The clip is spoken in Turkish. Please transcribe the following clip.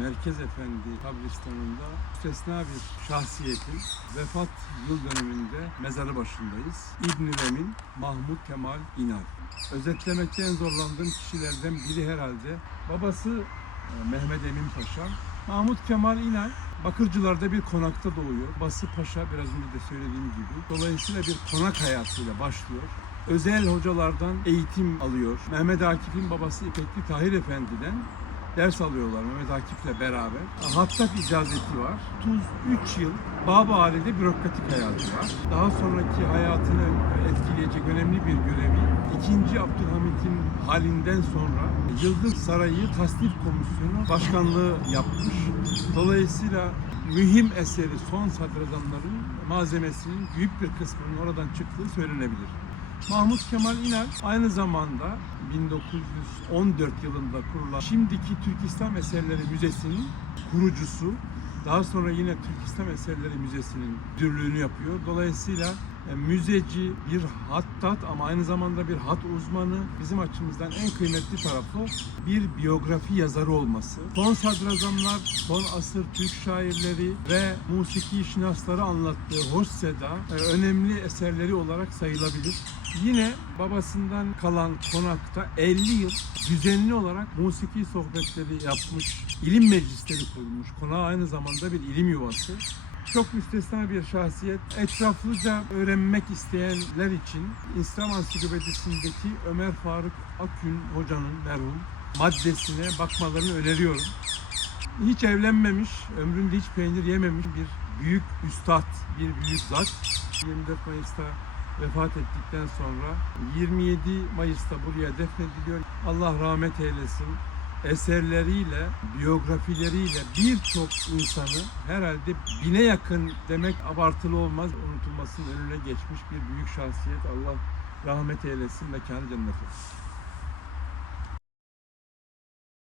Merkez Efendi kabristanında müstesna bir şahsiyetin vefat yıl dönümünde mezarı başındayız. İbn-i Remin Mahmut Kemal İnal. Özetlemekte en zorlandığım kişilerden biri herhalde. Babası e, Mehmet Emin Paşa. Mahmut Kemal İnal Bakırcılar'da bir konakta doğuyor. Bası Paşa biraz önce de söylediğim gibi. Dolayısıyla bir konak hayatıyla başlıyor. Özel hocalardan eğitim alıyor. Mehmet Akif'in babası İpekli Tahir Efendi'den ders alıyorlar Mehmet Akif'le beraber. Hattat icazeti var. 33 yıl Babali'de bürokratik hayatı var. Daha sonraki hayatını etkileyecek önemli bir görevi 2. Abdülhamit'in halinden sonra Yıldız Sarayı Tasnif Komisyonu başkanlığı yapmış. Dolayısıyla mühim eseri son sadrazamların malzemesinin büyük bir kısmının oradan çıktığı söylenebilir. Mahmut Kemal İnal aynı zamanda 1914 yılında kurulan şimdiki Türk İslam Eserleri Müzesi'nin kurucusu. Daha sonra yine Türk İslam Eserleri Müzesi'nin müdürlüğünü yapıyor. Dolayısıyla müzeci, bir hattat ama aynı zamanda bir hat uzmanı bizim açımızdan en kıymetli tarafı bir biyografi yazarı olması. Son sadrazamlar, son asır Türk şairleri ve musiki şinasları anlattığı hoş seda e, önemli eserleri olarak sayılabilir. Yine babasından kalan konakta 50 yıl düzenli olarak musiki sohbetleri yapmış, ilim meclisleri kurmuş. Konağı aynı zamanda bir ilim yuvası. Çok müstesna bir şahsiyet. Etraflıca öğrenmek isteyenler için İslam Ansiklopedisindeki Ömer Faruk Akün hocanın merhum maddesine bakmalarını öneriyorum. Hiç evlenmemiş, ömründe hiç peynir yememiş bir büyük üstad, bir büyük zat. 24 Mayıs'ta vefat ettikten sonra 27 Mayıs'ta buraya defnediliyor. Allah rahmet eylesin. Eserleriyle, biyografileriyle birçok insanı herhalde bine yakın demek abartılı olmaz. Unutulmasının önüne geçmiş bir büyük şahsiyet. Allah rahmet eylesin, mekanı cennet olsun.